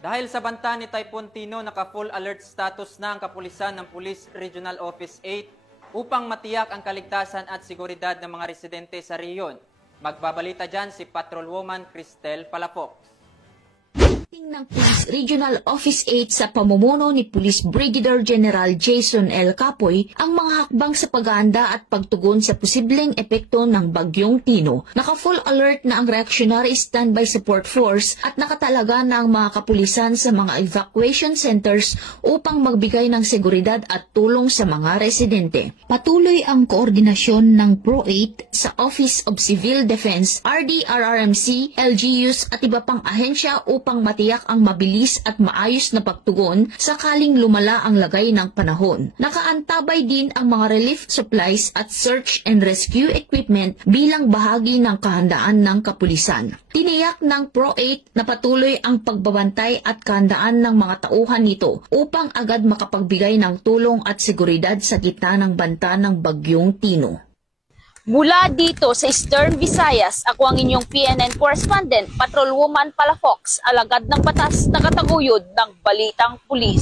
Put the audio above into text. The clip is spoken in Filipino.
Dahil sa banta ni Typhoon Tino, naka-full alert status na ang kapulisan ng Police Regional Office 8 upang matiyak ang kaligtasan at seguridad ng mga residente sa riyon. Magbabalita dyan si Patrolwoman Cristel Palafox. Ng Police Regional Office 8 sa pamumuno ni Police Brigadier General Jason L. Capoy ang mga hakbang sa pag-aanda at pagtugon sa posibleng epekto ng Bagyong Tino. Naka-full alert na ang Reactionary Standby Support Force at nakatalaga na ang mga kapulisan sa mga evacuation centers upang magbigay ng seguridad at tulong sa mga residente. Patuloy ang koordinasyon ng PRO-8 sa Office of Civil Defense, RDRRMC, LGUs at iba pang ahensya upang matiyak ang mabilis at maayos na pagtugon sakaling lumala ang lagay ng panahon. Nakaantabay din ang mga relief supplies at search and rescue equipment bilang bahagi ng kahandaan ng kapulisan. Tiniyak ng PRO-8 na patuloy ang pagbabantay at kahandaan ng mga tauhan nito upang agad makapagbigay ng tulong at seguridad sa gitna ng banta ng Bagyong Tino. Mula dito sa Eastern Visayas, ako ang inyong PNN correspondent, Patrolwoman Palafox, alagad ng batas na kataguyod ng Balitang Pulis.